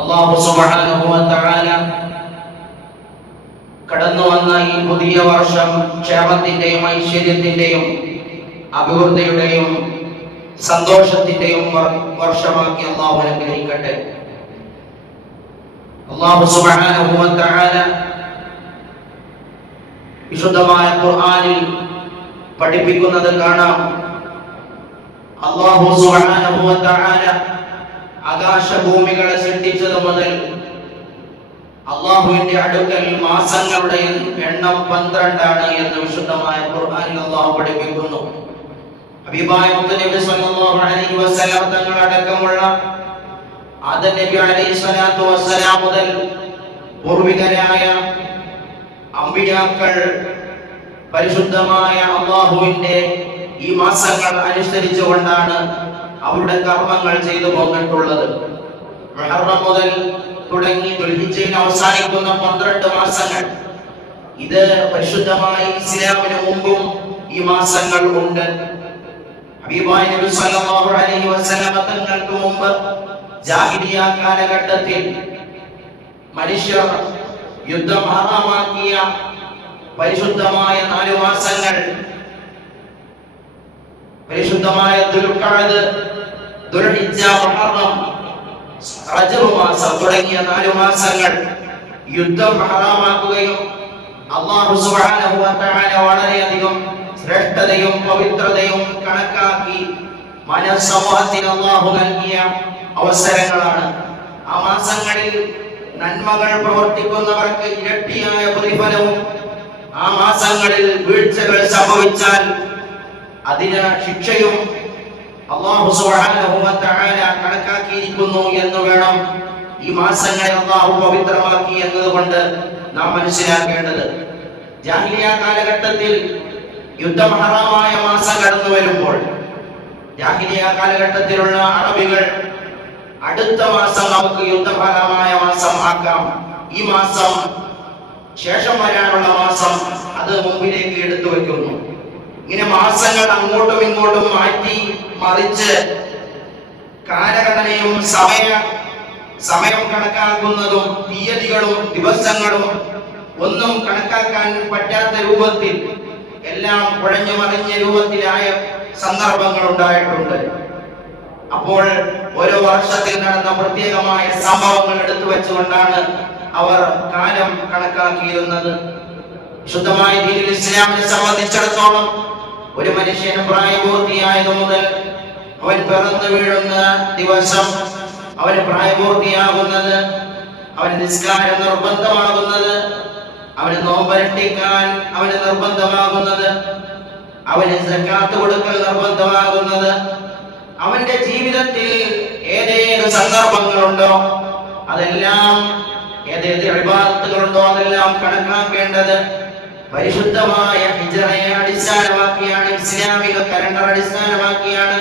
അല്ലാഹു സുബ്ഹാനഹു വ തആല കടന്നു വന്ന ഈ പുതിയ വർഷം ക്ഷേമത്തിന്റെയും ഐശ്വര്യത്തിന്റെയും അഭിവൃദ്ധിയുടെയും സന്തോഷത്തിന്റെയും വർഷമാക്കി അല്ലാഹു അനുഗ്രഹിക്കട്ടെ. അല്ലാഹു സുബ്ഹാനഹു വ തആല വിശുദ്ധമായ ഖുർആനിൽ പഠിപ്പിക്കുന്നത് കാണാം. അല്ലാഹു സുബ്ഹാനഹു വ തആല ആകാശഭൂമികളെ സൃഷ്ടിച്ചത് മുതൽ അല്ലാഹുവിന്റെ അടുക്കൽ മാസങ്ങളുടെ എണ്ണം 12 ആണ് എന്ന് വിശുദ്ധമായ ഖുർആനിൽ അല്ലാഹു പഠിപ്പിക്കുന്നു. ഹബീബായ മുത്തനബി സല്ലല്ലാഹു അലൈഹി വസല്ലം തങ്ങൾ അടക്കമുള്ള ആദം നബി അലൈഹി സ്വലാത്തു വസ്സലാം മുതൽ പൂർവികരായ അമ്പിയാക്കൾ പരിശുദ്ധമായ അല്ലാഹുവിന്റെ ഈ മാസങ്ങൾ അനുസരിച്ചുകൊണ്ടാണ് അവരുടെ കർമ്മങ്ങൾ ചെയ്തു പോന്നിട്ടുള്ളത്. മുഹറം മുതൽ തുടങ്ങി ദുൽഹിജ്ജയിൽ അവസാനിക്കുന്ന 12 മാസങ്ങൾ, ഇത് പരിശുദ്ധമായ ഇസ്ലാമിന് മുമ്പും ഈ മാസങ്ങൾ ഉണ്ട്. ഹബീബായ നബി സല്ലല്ലാഹു അലൈഹി വസല്ലം തങ്ങൾക്ക് മുമ്പ് ജാഹിലിയ കാലഘട്ടത്തിൽ മനുഷ്യർ യുദ്ധം ഹറാമാക്കിയ പരിശുദ്ധമായ 4 മാസങ്ങൾ, പരിശുദ്ധമായ ദുൽഖഅദ്, ദുൽഹിജ്ജ, മുഹറം, റജബ് മാസം തുടങ്ങിയ 4 മാസങ്ങൾ യുദ്ധം ഹറാമാക്കുകയും അല്ലാഹു സുബ്ഹാനഹു വ തആല വളരെയധികം ശ്രേഷ്ഠതയും പവിത്രതയും കണക്കാക്കി മാനവസമൂഹത്തിന് അല്ലാഹു നൽകിയ അവസരങ്ങളാണ്. ആ മാസങ്ങളിൽ നന്മകൾ പ്രവർത്തിക്കുന്നവർക്ക് ഇരട്ടിയായ പ്രതിഫലവും, ആ മാസങ്ങളിൽ വീഴ്ചകൾ സംഭവിച്ചാൽ അതിന് ശിക്ഷയും അല്ലാഹു സുബ്ഹാനഹു വ തആല കണക്കാക്കിയിരിക്കുന്നു എന്ന് വേണം ഈ മാസങ്ങളെ അല്ലാഹു പവിത്രമാക്കി എന്നതുകൊണ്ട് നാം മനസ്സിലാക്കേണ്ടത്. ജാഹിലിയ കാലഘട്ടത്തിൽ യുദ്ധം ഹറാമായ മാസം കടന്നു വരുമ്പോൾ ജാഹിലിയ കാലഘട്ടത്തിലുള്ള അറബികൾ അടുത്ത മാസം നമുക്ക് യുദ്ധഹറാമായ മാസം ആക്കാം, ഈ മാസം ശേഷം വരാനുള്ള മാസം അത് മുമ്പിലേക്ക് എടുത്തു വെക്കുന്നു. ഇങ്ങനെ മാസങ്ങൾ അങ്ങോട്ടും ഇങ്ങോട്ടും മാറ്റി മറിച്ച് കാലഘടനയും സമയം കണക്കാക്കുന്നതും തീയതികളും ദിവസങ്ങളും ഒന്നും കണക്കാക്കാൻ പറ്റാത്ത രൂപത്തിൽ എല്ലാം കുഴഞ്ഞു മറിഞ്ഞ രൂപത്തിലായ സന്ദർഭങ്ങൾ ഉണ്ടായിട്ടുണ്ട്. അപ്പോൾ ഓരോ വർഷത്തിൽ നടന്ന പ്രത്യേകമായ സംഭവങ്ങൾ എടുത്തു വെച്ചുകൊണ്ടാണ് അവർ കാലം കണക്കാക്കിയിരുന്നത്. ശുദ്ധമായ ദീനുൽ ഇസ്ലാമിനെ സംബന്ധിച്ചിടത്തോളം ഒരു മനുഷ്യന് പ്രായപൂർത്തിയായതു മുതൽ അവൻ പിറന്നു വീഴുന്ന ദിവസം, അവന് പ്രായപൂർത്തിയാകുന്നത്, അവന് നിസ്കാരം നിർബന്ധമാകുന്നത്, അവന് നോമ്പനുഷ്ഠിക്കാൻ അവന് നിർബന്ധമാകുന്നത്, അവന് സക്കാത്ത് കൊടുക്കൽ നിർബന്ധമാകുന്നത്, അവന്റെ ജീവിതത്തിൽ ഏതേത് സന്ദർഭങ്ങളുണ്ടോ അതെല്ലാം, ഏതേത് ഇബാദത്തുകളുണ്ടോ അതെല്ലാം കണക്കാക്കേണ്ടത് പരിശുദ്ധമായ ഹിജ്റയെ അടിസ്ഥാനമാക്കിയാണ്, ഇസ്ലാമിക കലണ്ടർ അടിസ്ഥാനമാക്കിയാണ്.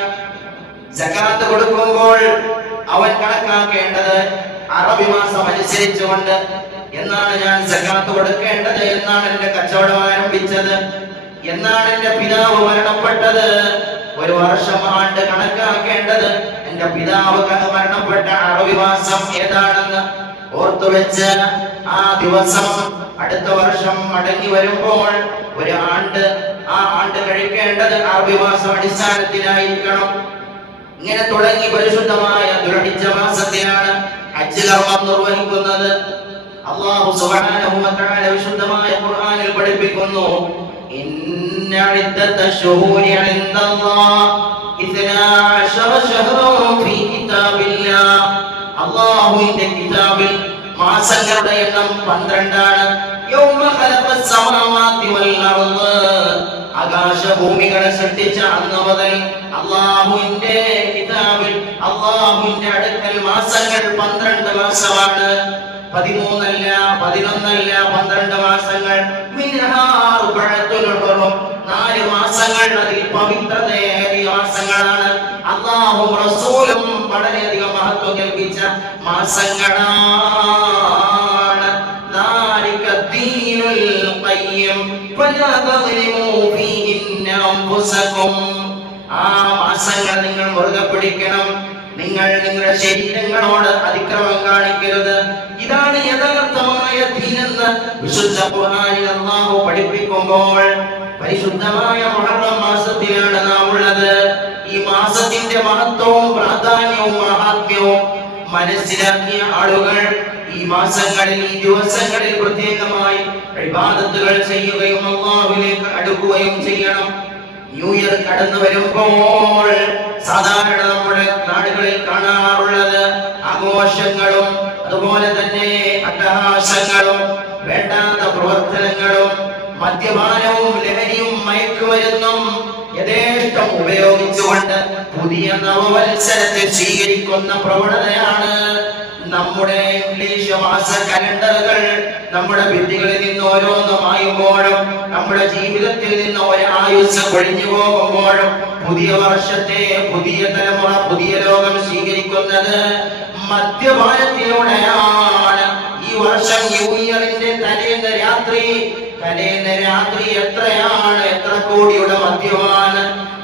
സകാത്ത് കൊടുക്കുമ്പോൾ അവൻ കണക്കാക്കേണ്ടത് അറബി മാസം അനുസരിച്ചുകൊണ്ട് എന്നാണ് ഞാൻ സകാത്ത് കൊടുക്കേണ്ടത്, എന്നാണ് എന്റെ കച്ചവടം ആരംഭിച്ചത്, എന്നാണ് എന്റെ പിതാവ് മരണപ്പെട്ടത്, ഒരു വർഷം ആണ്ട് കണക്കാക്കേണ്ടത് എന്റെ പിതാവ് മരണപ്പെട്ട അറബി മാസം ഏതാണെന്ന് ഓർത്തുവെച്ച് ആ ദിവസം അടുത്ത വർഷം മടങ്ങി വരുമ്പോൾ ഒരു ആണ്ട്, ആ ആണ്ട് കഴിക്കേണ്ടത് അറബി മാസം അടിസ്ഥാനത്തിലായിരിക്കണം. ഇങ്ങനെ തുടങ്ങി പരിശുദ്ധമായ ദുൽഹിജ്ജ മാസത്തിലാണ് ഹജ്ജ് കർമ്മം നിർവഹിക്കുന്നത്. അല്ലാഹു സുബ്ഹാനഹു വ തആല വിശുദ്ധമായ ഖുർആനിൽ പഠിപ്പിക്കുന്നു, ഇന്ന ഇദ്ദത്തശ്ശുഹൂരി ഇൻദല്ലാഹ് 12 ശഹ്റൻ ഫീ കിതാബില്ലാഹ്. അല്ലാഹുവിന്റെ കിതാബിൽ മാസങ്ങളുടെ എണ്ണം 12 ആണ്. യൗമ ഖലഖസ് സമാവാതി വൽ അർദ്, ആകാശഭൂമികളെ സൃഷ്ടിച്ച അന്ന് മുതൽ അല്ലാഹുവിന്റെ കിതാബിൽ, അല്ലാഹുവിന്റെ അടുക്കൽ മാസങ്ങൾ 12 മാസമാണ്. 13 അല്ല, 11 അല്ല, 12 മാസങ്ങൾ. മിൻഹാ അർബഅത്തുൽ ഹുറും, 4 മാസങ്ങൾ അതിൽ പവിത്രതയേറിയ മാസങ്ങളാണ്. അല്ലാഹും റസൂലും വളരെയധികം മഹത്വം കൽപ്പിച്ച മാസങ്ങളാണ്. ദാലിക ദീനുൽ ഖയ്യിം ഫലാ തദ്ലിമൂ ഫീഹിന്ന അൻഫുസകും. ആ മാസങ്ങൾ നിങ്ങൾ മുറുകെ പിടിക്കണം. നിങ്ങൾ നിങ്ങളുടെ ശരീരങ്ങളോട് അതിക്രമം കാണിക്കരുത്. ഖുർആനിൽ അല്ലാഹു പഠിപ്പിക്കുമ്പോൾ പരിശുദ്ധമായ മുഹറം മാസത്തിലാണ് നാം ഉള്ളത്. ഈ മാസത്തിന്റെ മഹത്വവും പ്രാധാന്യവും മഹാത്മ്യവും മനസ്സിലാക്കിയ ആളുകൾ ഈ മാസങ്ങളിൽ, ഈ ദിവസങ്ങളിൽ പ്രത്യേകമായി ഇബാദത്തുകൾ ചെയ്യുകയും അല്ലാഹുവിലേക്ക് അടുക്കുകയും ചെയ്യണം. ന്യൂ ഇയർ കടന്നു വരുമ്പോൾ സാധാരണ നമ്മുടെ നാടുകളിൽ കാണാറുള്ളത് ആഘോഷങ്ങളും അതുപോലെ തന്നെ അട്ടഹാസങ്ങളും വേണ്ടാത്ത പ്രവർത്തനങ്ങളും മദ്യപാനവും ലഹരിയും മയക്കുമരുന്നും യഥേഷ്ടം ഉപയോഗിച്ചുകൊണ്ട് പുതിയ നവവത്സരത്തെ സ്വീകരിക്കുന്ന പ്രവണതയാണ്. നമ്മുടെ ഇംഗ്ലീഷ് മാസ കലണ്ടറുകൾ നമ്മുടെ ഭിത്തികളിൽ നിന്ന് ഓരോന്നുമായുമ്പോഴും നമ്മുടെ ജീവിതത്തിൽ നിന്ന് ഒരായുസ് കൊഴിഞ്ഞു പോകുമ്പോഴും പുതിയ വർഷത്തെ, പുതിയ തലമുറ, പുതിയ ലോകം സ്വീകരിക്കുന്നത് മദ്യപാനത്തിലൂടെയാണ്. ഈ വർഷം ന്യൂ ഇയറിന്റെ തലേന്ന് രാത്രി എത്രയാണ്, എത്ര കോടിയുടെ മദ്യമാണ്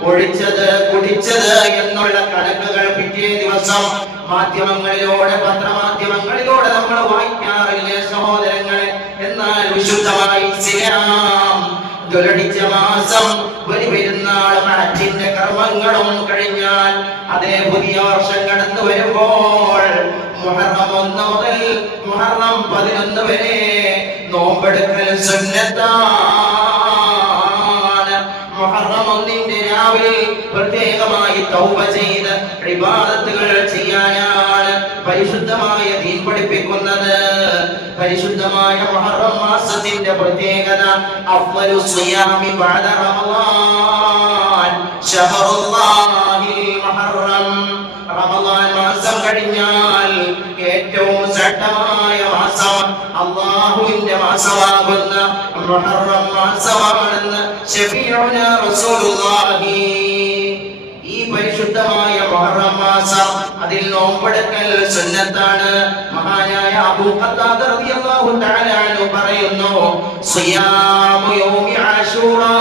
ഒഴിച്ചത്, കുടിച്ചത് എന്നുള്ള കണക്കുകൾ പിറ്റേ ദിവസം മാധ്യമങ്ങളിലൂടെ, പത്രമാധ്യമങ്ങളിലൂടെ നമ്മൾ വായിക്കാറില്ലേ സഹോദരങ്ങളെ? എന്നാൽ വിശുദ്ധമായി ഇസ്ലാം ദുലടിച്ച മാസം ഒരു പെരുന്നാൾ ഹജ്ജിന്റെ കർമ്മങ്ങളും കഴിഞ്ഞാൽ അതേ പുതിയ വർഷം കടന്നു വരുമ്പോൾ മുഹറം 1 മുതൽ മുഹറം 11 വരെ നോമ്പെടുക്കൽ സുന്നത്താണ്. മുഹറം 1 രാവിലെ പ്രത്യേകമായി തൗബ ചെയ്ത് ഇബാദത്തുകൾ ചെയ്യാനാണ് പരിശുദ്ധമായ ദീൻ പഠിപ്പിക്കുന്നത്. പരിശുദ്ധമായ മുഹറം മാസത്തിന്റെ പ്രത്യേകത അഫ്ളലു സിയാമി ബഅദ റമളാൻ ശഹറുല്ലാഹിൽ മുഹറം. റമളാൻ മാസം കഴിഞ്ഞാൽ ഏറ്റവും ശ്രേഷ്ഠമായ മാസം അല്ലാഹുവിന്റെ മാസമാകുന്ന മുഹറം മാസമാണെന്ന് ശഫീഉന റസൂലുള്ളാഹി. ഈ പരിശുദ്ധമായ മുഹറം മാസം അതിൽ നോമ്പെടുക്കൽ സുന്നത്താണ്. മഹാനായ അബൂ ഖത്താദ റളിയല്ലാഹു തആല അൻഹു പറയുന്നു, സിയാമു യൗമി ആശൂറാ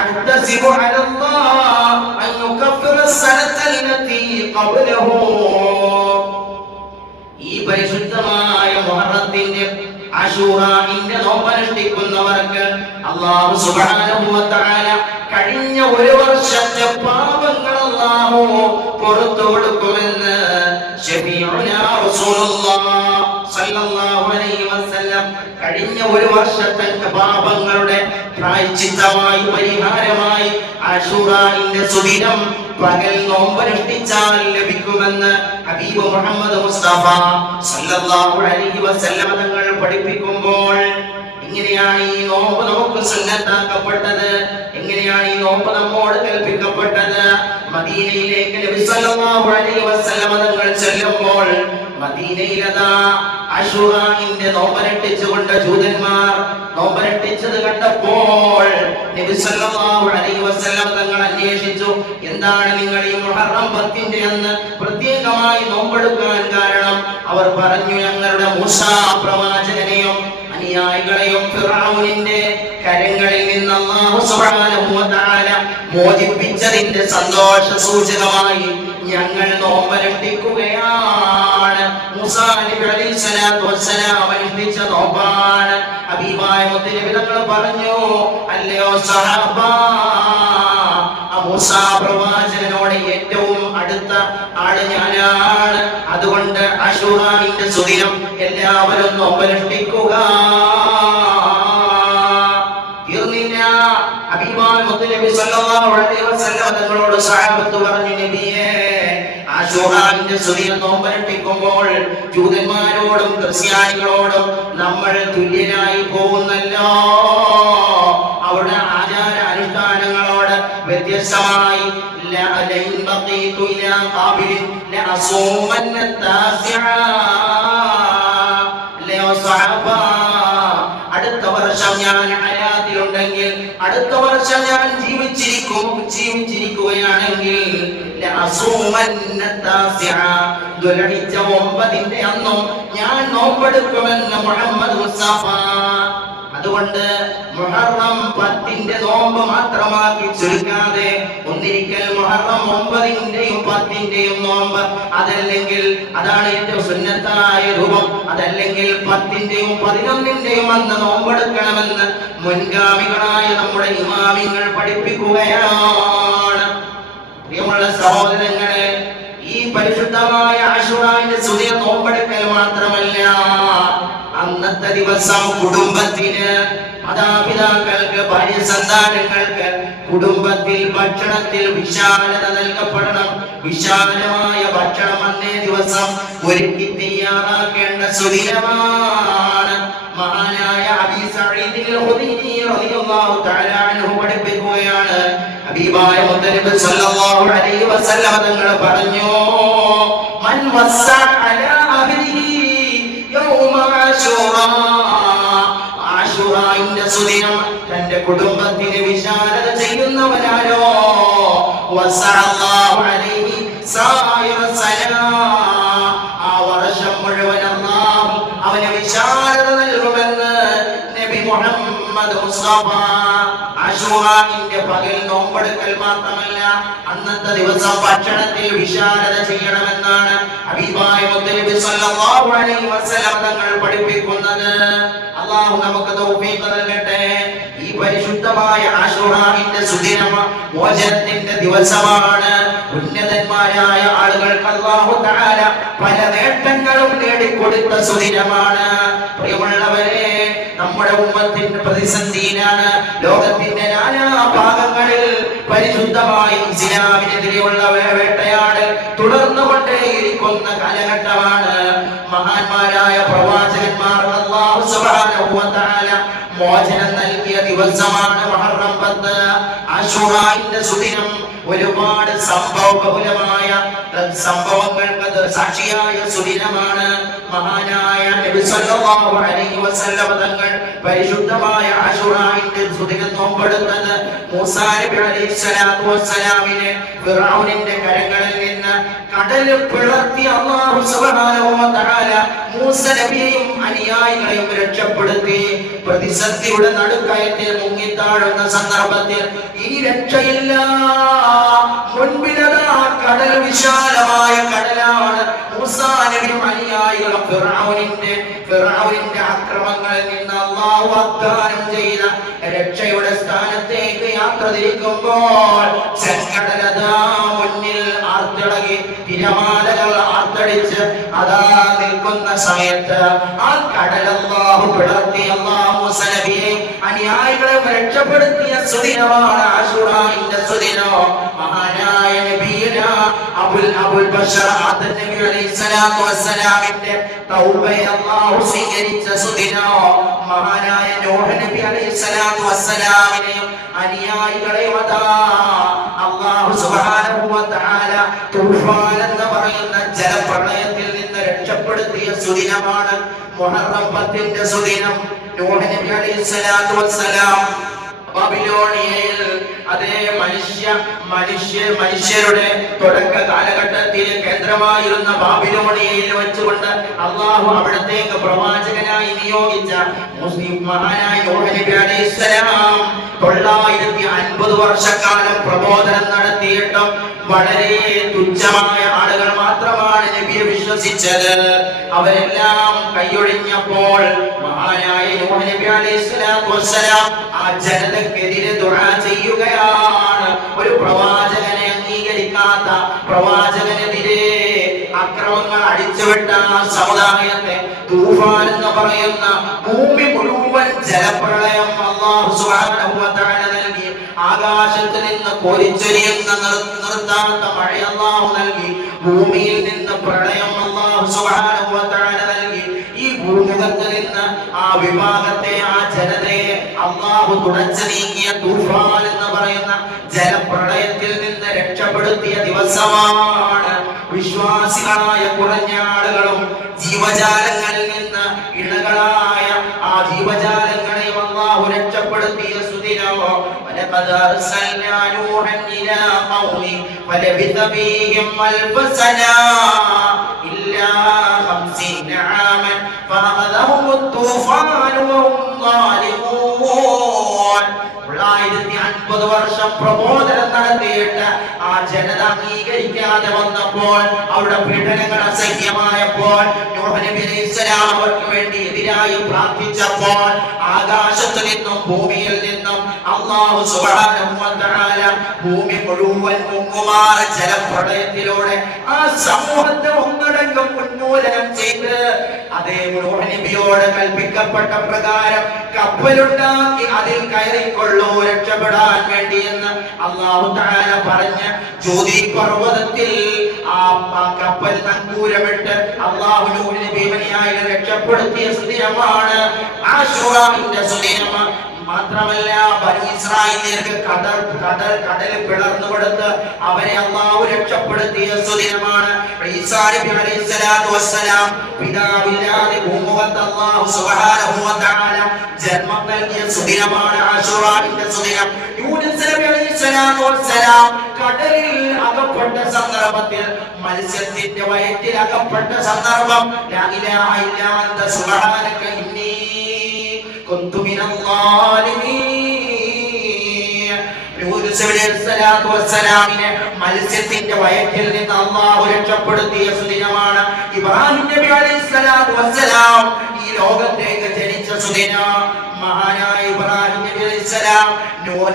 അഹ്തസിബു അലല്ലാഹ് അൻ യുകഫിറ അസ്സനത്തല്ലതി ഖബ്ലഹു. ഈ പരിശുദ്ധമായ മുഹറത്തിന്റെ ആശൂറാന്റെ നോമ്പനുഷ്ഠിക്കുന്നവർക്ക് അല്ലാഹു സുബ്ഹാനഹു വ തആല കഴിഞ്ഞ ഒരു വർഷത്തെ പാപങ്ങൾ അല്ലാഹു പുറത്തു കൊടുക്കുമെന്ന് ശഫീഉനാ റസൂലുള്ളാഹി സ്വല്ലല്ലാഹു അലൈഹി വസല്ലം കഴിഞ്ഞ ഒരു വർഷത്തെ പാപങ്ങളുടെ പ്രായശ്ചിത്തമായി, പരിഹാരമായി ആശൂറാന്റെ സുദിനം പകൽ നോമ്പനുഷ്ഠിച്ചാൽ ലഭിക്കുമെന്ന് ഹബീബ് മുഹമ്മദ് മുസ്തഫ സല്ലല്ലാഹു അലൈഹി വസല്ലം തങ്ങൾ പഠിപ്പിക്കുമ്പോൾ എങ്ങനെയാണ് ഈ നോമ്പ് നമുക്ക് സുന്നത്താക്കപ്പെട്ടത്? എങ്ങനെയാണ് ഈ നോമ്പ് നമ്മോട് കൽപ്പിക്കപ്പെട്ടത്? മദീനയിലേക്ക് നബി സല്ലല്ലാഹു അലൈഹി വസല്ലം തങ്ങൾ ചെല്ലുമ്പോൾ മദീനയിലതാ ആശൂറാന്റെ നോമ്പനുഷ്ഠിച്ചുകൊണ്ട് ജൂതന്മാർ നോമ്പനുഷ്ഠിച്ചത് കണ്ടപ്പോൾ നബി സല്ലല്ലാഹു അലൈഹി വസല്ലം തങ്ങൾ അന്വേഷിച്ചു, എന്താണ് നിങ്ങൾ ഈ മുഹറം 10 അന്ന് പ്രത്യേകമായി നോമ്പെടുക്കാൻ കാരണം? അവർ പറഞ്ഞു, ഞങ്ങളുടെ മൂസാ പ്രവാചകനെയും അനുയായികളെയും ഫിർഔനിന്റെ കരങ്ങളിൽ നിന്ന് അല്ലാഹു സുബ്ഹാനഹു വ തആല മോചിപ്പിച്ചതിന്റെ സന്തോഷ സൂചകമായി ഞങ്ങൾ നോമ്പനുഷ്ഠിക്കുകയാണ്. മൂസാ നബി അലൈഹിസ്സലാത്തു വസ്സലാം അനുഷ്ഠിച്ച നോമ്പാണ്. ഹബീബായ മുത്തുനബി തങ്ങൾ പറഞ്ഞു, അല്ലയോ സഹാബ, മൂസാ പ്രവാചകനോട് ഏറ്റവും അടുത്ത ആള് ഞാനാണ്. അതുകൊണ്ട് ആശൂറാന്റെ സുദിനം എല്ലാവരും നോമ്പനുഷ്ഠിക്കുക. തീർന്നില്ല. ഹബീബായ മുത്തുനബി സല്ലല്ലാഹു അലൈഹി വസല്ലം തങ്ങളോട് സഹാബത്ത് പറഞ്ഞു, നബിയേ, ആശൂറാന്റെ സുദിനം നോമ്പനുഷ്ഠിക്കുമ്പോൾ ജൂതന്മാരോടും ക്രിസ്ത്യാനികളോടും നമ്മൾ തുല്യരായി പോകുന്നല്ലോ. അവരുടെ ആചാര അനുഷ്ഠാനങ്ങളോട് വ്യത്യസ്തമായി അടുത്ത വർഷം ഞാൻ ഹയാത്തിലുണ്ടെങ്കിൽ, അടുത്ത വർഷം ഞാൻ ജീവിച്ചിരിക്കുകയാണെങ്കിൽ ദുൽഹിജ്ജ 9 അന്നും ഞാൻ നോമ്പെടുക്കുമെന്ന് മുഹമ്മദ് മുസ്തഫ. അതുകൊണ്ട് മുഹറം 10ന്റെ നോമ്പ് മാത്രമാക്കി ചുരുക്കാതെ ഒന്നിരിക്കൽ മുഹറം 9ന്റെയും 10ന്റെയും നോമ്പ്, അതല്ലെങ്കിൽ അതാണ് ഏറ്റവും സുന്നത്തായ രൂപം, അതല്ലെങ്കിൽ 10ന്റെയും 11ന്റെയും അന്ന് നോമ്പെടുക്കണമെന്ന് മുൻഗാമികളായ നമ്മുടെ ഇമാമിങ്ങൾ പഠിപ്പിക്കുകയാണ്. പ്രിയമുള്ള സഹോദരങ്ങളെ, ഈ പരിശുദ്ധമായ ആശുറാന്റെ സുദിന നോമ്പെടുക്കൽ മാത്രമല്ല, അന്നത്തെ ദിവസം കുടുംബത്തിന്, മാതാപിതാക്കൾക്ക്, ഭാര്യ സന്താനങ്ങൾക്ക് കുടുംബത്തിൽ ഭക്ഷണത്തിൽ വിശാലത നൽകപ്പെടണം. വിശാലമായ ഭക്ഷണം അന്നേ ദിവസം ഒരുക്കി തയ്യാറാക്കേണ്ട സുദിനമാണ്. മഹാനായ അബീ സഈദ് അൽ-ഖുദരി റളിയല്ലാഹു തആല അൻഹു പഠിപ്പിക്കുകയാണ്, ഹബീബായ മുത്തനബി സല്ലല്ലാഹു അലൈഹി വസല്ലം തങ്ങൾ പറഞ്ഞു, മൻ വസ്സ അലാ അഹ്ലിഹി യൗമ ആശൂറാ, ആശൂറാന്റെ സുദിനം തന്റെ കുടുംബത്തിന് വിശാലത ചെയ്യുന്നവനാരോ, വസ്സഅല്ലാഹു അലൈഹി സായിറ സനാ, ആ വർഷം മുഴുവൻ അല്ലാഹു അവന് വിശാലത നൽകുമെന്ന് നബി മുഹമ്മദ് മുസ്തഫ. ആശൂറാന്റെ പകൽ നോമ്പെടുക്കൽ മാത്രമല്ല, അന്നത്തെ ദിവസം ഭക്ഷണത്തിൽ വിശാലത ചെയ്യണമെന്നാണ് ഹബീബായ മുത്തനബി സല്ലല്ലാഹു അലൈഹി വസല്ലം തങ്ങൾ പഠിപ്പിക്കുന്നത്. അല്ലാഹു നമുക്ക് തൗഫീഖ് നൽകട്ടെ. ഈ പരിശുദ്ധമായ ആശൂറാന്റെ സുദിനം മോചനത്തിന്റെ ദിവസമാണ്. ഉന്നതന്മാരായ ആളുകൾക്ക് അല്ലാഹു തആല പല നേട്ടങ്ങളും നേടിക്കൊടുത്ത സുദിനമാണ്. പ്രിയമുള്ളവരെ, നമ്മുടെ ഉമ്മത്തിന്റെ പ്രതിസന്ധിയിലാണ്. ലോകത്തിന്റെ നാനാ ഭാഗങ്ങളിൽ പരിശുദ്ധമായ ഇസ്ലാമിനെതിരെയുള്ള വേട്ടയാടൽ തുടർന്നുകൊണ്ടേയിരിക്കുന്ന കാലഘട്ടമാണ്. മഹാന്മാരായ പ്രവാചകന്മാർ അല്ലാഹു സുബ്ഹാനഹു വ തആല മോചനം നൽകിയ ദിവസമാണ് മുഹറം 10. ആശൂറാന്റെ സുദിനം ഒരുപാട് സംഭവബഹുലമായ സംഭവങ്ങൾക്ക് സാക്ഷിയായ സുദിനമാണ്. മഹാനായ നബി സല്ലല്ലാഹു അലൈഹി വസല്ലം തങ്ങൾ പരിശുദ്ധമായ ആശൂറാന്റെ സുദിനം നോമ്പെടുത്തത് മൂസാ നബി അലൈഹിസ്സലാത്തു വസ്സലാമിനെ ഫിർഔനിന്റെ കരങ്ങളിൽ നിന്ന് കടൽ പിളർത്തി അല്ലാഹു സുബ്ഹാനഹു വ തആല മൂസ നബിയെയും അനുയായികളെയും രക്ഷപ്പെടുത്തി. പ്രതിസന്ധിയുടെ നടുക്കയത്തിൽ മുങ്ങിത്താഴുന്ന സന്ദർഭത്തിൽ ഈ രക്ഷയില്ല, മുൻപിലതാ കടൽ വിശാലമായ കടലാണ്. മൂസാ നബിയും അനുയായികളും ഫിർഔനിന്റെ അക്രമങ്ങളിൽ നിന്ന് അല്ലാഹു വാഗ്ദാനം ചെയ്ത രക്ഷയുടെ സ്ഥാനത്തേക്ക് യാത്ര തിരിക്കുമ്പോൾ ചെങ്കടലതാ മുന്നിൽ ആർത്തിളകി, തിരമാലകൾ ആർത്തടിച്ച് അതാ നിൽക്കുന്ന സമയത്ത് ആ കടൽ അല്ലാഹു പിളർത്തി അല്ലാഹു മൂസാ നബിയെ അനുയായികളെ രക്ഷപ്പെടുത്തിയ സുദിനമാണ് ആശൂറാന്റെ സുദിനം. മഹാനായ നബിയുനാ അബുൽ ബശർ ആദം നബി അലൈഹിസ്സലാത്തു വസ്സലാമിന്റെ തൗബയെ അല്ലാഹു സ്വീകരിച്ച സുദിനം. മഹാനായ നൂഹ് നബി അലൈഹിസ്സലാത്തു വസ്സലാമിനെയും അനുയായികളെയും അതാ അല്ലാഹു സുബ്ഹാനഹു വ തആല തൂഫാൻ എന്ന് പറയുന്ന ജലപ്രളയത്തിൽ നിന്ന് രക്ഷപ്പെടുത്തിയ സുദിനമാണ് മുഹറം 10ന്റെ സുദിനം. നൂഹ് നബി അലൈഹിസ്സലാത്തു വസ്സലാം ബാബിലോണിയയിൽ, അതേ മനുഷ്യരുടെ തുടക്ക കാലഘട്ടത്തിൽ കേന്ദ്രമായിരുന്ന ബാബിലോണിയയിൽ വെച്ചുകൊണ്ട് അള്ളാഹു അവിടത്തേക്ക് പ്രവാചകനായി നിയോഗിച്ച മുസ്ലിം മഹാനായ നൂഹ് നബി അലൈഹിസ്സലാം 950 വർഷക്കാലം പ്രബോധനം നടത്തിയിട്ടും വളരെ തുച്ഛമായ ആളുകൾ മാത്രമാണ് നബിയെ വിശ്വസിച്ചത്. അവരെല്ലാം കൈയൊഴിഞ്ഞപ്പോൾ മഹാനായ നൂഹ് നബി അലൈഹിസ്സലാത്തു വസ്സലാം ആ ജനതക്കെതിരെ ദുആ ചെയ്യുകയാണ്. ഒരു പ്രവാചകനെ അംഗീകരിക്കാത്ത, പ്രവാചകനെതിരെ അക്രമങ്ങൾ അടിച്ചുവിട്ട സമുദായത്തെ തൂഫാൻ എന്ന് പറയുന്ന ഭൂമി മുഴുവൻ ജലപ്രളയം അല്ലാഹു സുബ്ഹാനഹു വ തആല നൽകി. ആകാശത്ത് നിന്ന് കോരിച്ചൊരിയുന്ന നിർത്താത്ത മഴ അല്ലാഹു നൽകി. ഭൂമിയിൽ നിന്ന് പ്രളയം അല്ലാഹു സുബ്ഹാനഹു വ തആല നൽകി. ഈ ഭൂമുഖത്ത് നിന്ന് ആ വിഭാഗത്തെ, ആ ജനതയെ അല്ലാഹു തുടച്ചു നീക്കിയ തൂഫാൻ എന്ന് പറയുന്ന ജലപ്രളയത്തിൽ നിന്ന് രക്ഷപ്പെടുത്തിയ ദിവസമാണ്. വിശ്വാസികളായ കുറഞ്ഞ ആളുകളും ജീവജാലങ്ങളിൽ നിന്ന് ഇണകളായ ആ ജീവജാലങ്ങളെയും അല്ലാഹു രക്ഷപ്പെടുത്തിയ സുദിനമോ. വലഖദ് അർസൽനാ നൂഹൻ ഇലാ ഖൗമി ഫലബിഥ ഫീഹിം അൽഫ സനാ ഇല്ലാ 50 ആമൻ ഫഅഖദഹും الطൂഫാൻ വഹും 950 വർഷം പ്രബോധനം നടത്തിയിട്ട് ആ ജനത അംഗീകരിക്കാതെ വന്നപ്പോൾ, അവരുടെ പീഡനങ്ങൾ അസഹ്യമായപ്പോൾ, നൂഹ് നബി അലൈഹിസ്സലാം അവർക്ക് വേണ്ടി എതിരായി പ്രാർത്ഥിച്ചപ്പോൾ, ആകാശത്ത് നിന്നും ഭൂമിയിൽ നിന്നും അല്ലാഹു സുബ്ഹാനഹു വ തആല ഭൂമി മുഴുവൻ മുങ്ങുമാറ ജലപ്രളയത്തിലൂടെ ആ സമൂഹത്തെ ഒന്നടങ്കം ഉന്മൂലനം ചെയ്ത് അതേ നൂഹ് നബിയോട് കൽപ്പിക്കപ്പെട്ട പ്രകാരം കപ്പലുണ്ടാക്കി അതിൽ കയറിക്കൊള്ളൂ രക്ഷപ്പെടാൻ വേണ്ടി എന്ന് അല്ലാഹു തആല പറഞ്ഞ ജ്യോതി പർവ്വതത്തിൽ ആ കപ്പൽ നങ്കൂരമിട്ട് അല്ലാഹു നൂഹ് നബിയെ രക്ഷപ്പെടുത്തിയ സുദിനമാണ് ആശൂറാന്റെ സുദിനം. മാത്രമല്ല ബനി ഇസ്രായേലിയർക്ക് കടൽ പിളർന്നു കൊടുത്ത് അവരെ അല്ലാഹു രക്ഷപ്പെടുത്തിയ സുദിനമാണ് ഈസാ നബി അലൈഹിസ്സലാത്തു വസ്സലാം പിതാവില്ലാതെ ഭൂമുഖത്ത് അല്ലാഹു സുബ്ഹാനഹു വ തആല ജന്മം നൽകിയ സുദിനമാണ് ആശൂറാന്റെ സുദിനം. യൂനുസ് നബി അലൈഹിസ്സലാത്തു വസ്സലാം കടലിൽ അകപ്പെട്ട സന്ദർഭത്തിൽ, മത്സ്യത്തിന്റെ വയറ്റിൽ അകപ്പെട്ട സന്ദർഭം, ലാ ഇലാഹ ഇല്ലാ അൻത സുബ്ഹാനക ഇന്നി കുന്തു മിനൽ ളാലിമീൻ. യൂനുസ് അലൈഹിസ്സലാത്തു വസ്സലാമിനെ മത്സ്യത്തിന്റെ വയറ്റിൽ നിന്ന് അല്ലാഹു രക്ഷപ്പെടുത്തിയ സുദിനമാണ്. ഇബ്രാഹിം നബി അലൈഹിസ്സലാത്തു വസ്സലാം ഈ ലോകത്തേക്ക് ജനിച്ച സുദിനം. മഹാനായ ഇബ്രാഹിം നബി അലൈഹിസ്സലാം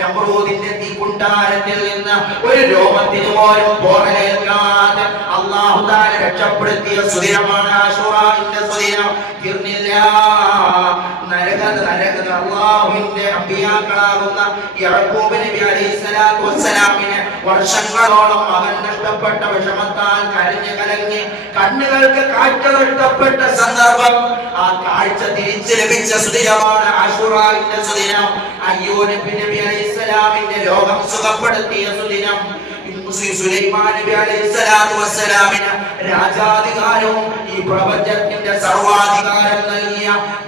നമ്രൂദിന്റെ തീകുണ്ടാരത്തിൽ നിന്ന് ഒരു രോമത്തിന് പോലും പോറലേൽക്കാതെ അല്ലാഹു തആല രക്ഷപ്പെടുത്തിയ സുദിനമാണ് ആശൂറാന്റെ സുദിനം. തീർന്നില്ല, അല്ലാഹുവിന്റെ അമ്പിയാക്കളാകുന്ന യഅ്ഖൂബ് നബി അലൈഹിസ്സലാത്തു വസ്സലാമിനെ വർഷങ്ങളോളം മകൻ നഷ്ടപ്പെട്ട വിഷമത്താൽ കരഞ്ഞു കലങ്ങി കണ്ണുകൾക്ക് കാഴ്ച നഷ്ടപ്പെട്ട സന്ദർഭം, ആ കാഴ്ച തിരിച്ചു ലഭിച്ച സുദിനമാണ് ആശൂറാന്റെ സുദിനം. അയ്യൂബ് നബി അലൈഹിസ്സലാമിന്റെ രോഗം സുഖപ്പെടുത്തിയ സുദിനം. സുലൈമാൻ നബി അലൈഹിസ്സലാത്തു വസ്സലാമിന് രാജാധികാരവും ഈ പ്രപഞ്ചത്തിന്റെ സർവാധികാരം നൽകിയ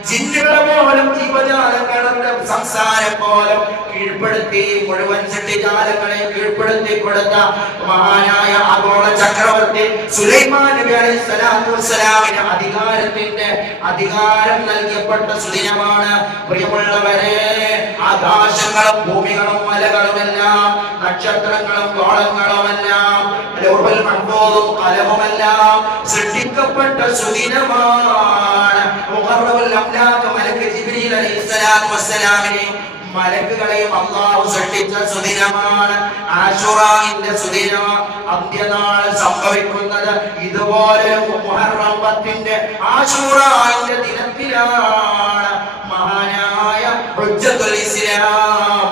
ജിന്നുകളെ പോലും ജീവജാലങ്ങളുടെ സംസാരം പോലും കീഴ്പ്പെടുത്തി മുഴുവൻ സൃഷ്ടിജാലങ്ങളെ കീഴ്പ്പെടുത്തി കൊടുത്ത മഹാനായ ആഗോള ചക്രവർത്തി സുലൈമാൻ നബി അലൈഹിസ്സലാത്തു വസ്സലാമിന് അധികാരം നൽകപ്പെട്ട സുദിനമാണ്. പ്രിയമുള്ളവരെ, ആകാശങ്ങളും ഭൂമികളും മലകളുമെല്ലാം നക്ഷത്രങ്ങളും ഗോളങ്ങളുമെല്ലാം ലൗഹുൽ മഹ്ഫൂദും ഖലമുമെല്ലാം സൃഷ്ടിക്കപ്പെട്ട സുദിനമാണ്. മുഖറബുൽ അംലാഖ് മലക്ക് ജിബ്രീൽ അലൈഹിസ്സലാത്തു വസ്സലാമിനെ മലക്കുകളെയും അല്ലാഹു സൃഷ്ടിച്ച സുദിനമാണ് ആശൂറാന്റെ സുദിനം. അന്ത്യനാൾ സംഭവിക്കുന്നത് ഇതുപോലെ മുഹറം 10 ആശൂറാന്റെ ദിനത്തിലാണ്. മഹാനായ ഹുജ്ജത്തുൽ ഇസ്ലാം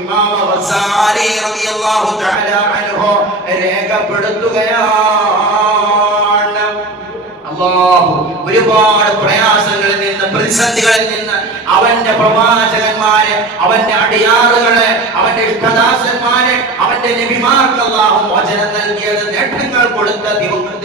ഇമാം ഗസാലി റളിയല്ലാഹു തആല അൻഹു രേഖപ്പെടുത്തുകയാണ്, അല്ലാഹു ഒരുപാട് പ്രയാസങ്ങളിൽ നിന്ന്, പ്രതിസന്ധികളിൽ നിന്ന് അവന്റെ പ്രവാചകന്മാരെ, അവന്റെ അടിയാറുകളെ, അവന്റെ ഇഷ്ടദാസന്മാരെ, അവന്റെ നബിമാർക്ക് അല്ലാഹു വചനം നൽകിയത്, നേട്ടങ്ങൾ കൊടുത്ത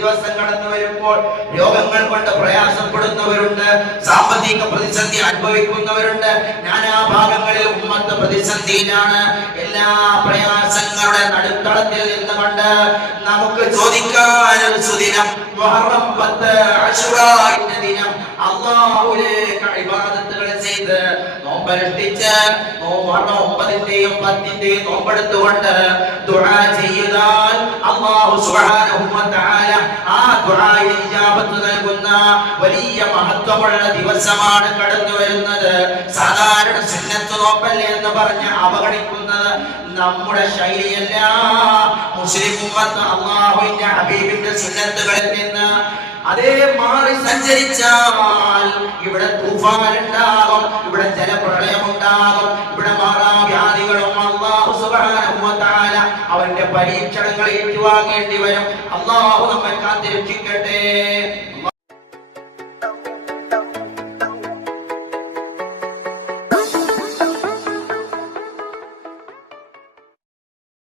ദിവസം കടന്നു വരുമ്പോൾ രോഗങ്ങൾ കൊണ്ട് പ്രയാസപ്പെടുന്നവരുണ്ട്, സാമ്പത്തിക പ്രതിസന്ധി അനുഭവിക്കുന്നവരുണ്ട്, നാനാഭാഗങ്ങളിൽ ഉമ്മത്ത് പ്രതിസന്ധിയിലാണ്. എല്ലാ പ്രയാസങ്ങളുടെ നടുത്തളത്തിൽ നിന്നുകൊണ്ട് നമുക്ക് ചോദിക്കാനൊരു സുദിനം മുഹറം 10 ആശൂറാന്റെ ദിനം. അല്ലാഹുവിലേക്ക് ഇബാദത്തുകൾ ചെയ്ത് നോമ്പനുഷ്ഠിച്ച് മുഹറം 9ന്റെയും 10ന്റെയും നോമ്പെടുത്തുകൊണ്ട് ദുആ ചെയ്താൽ അല്ലാഹു സുബ്ഹാനഹു വ തആല ആ ദുആയിൽ ഇജാബത്ത് നൽകുന്ന വലിയ മഹത്വമുള്ള ദിവസമാണ് കടന്നു വരുന്നത്. സാധാരണ സുന്നത്ത് നോമ്പല്ലേ എന്ന് പറഞ്ഞ് അവഗണിക്കുന്നത് നമ്മുടെ ശൈലിയല്ല. മുസ്ലിം ഉമ്മത്ത് അല്ലാഹുവിന്റെ ഹബീബിന്റെ സുന്നത്തുകളിൽ നിന്ന് അതേ മാറി സഞ്ചരിച്ചാൽ ഇവിടെ തൂഫാൻ ഉണ്ടാകും, ഇവിടെ ജലപ്രളയം ഉണ്ടാകും, ഇവിടെ മാറാവ്യാധികളും അല്ലാഹു സുബ്ഹാനഹു വ തആല അവന്റെ പരീക്ഷണങ്ങൾ ഏറ്റുവാങ്ങേണ്ടി വരും. അല്ലാഹു നമ്മെ കാത്തിരക്ഷിക്കട്ടെ.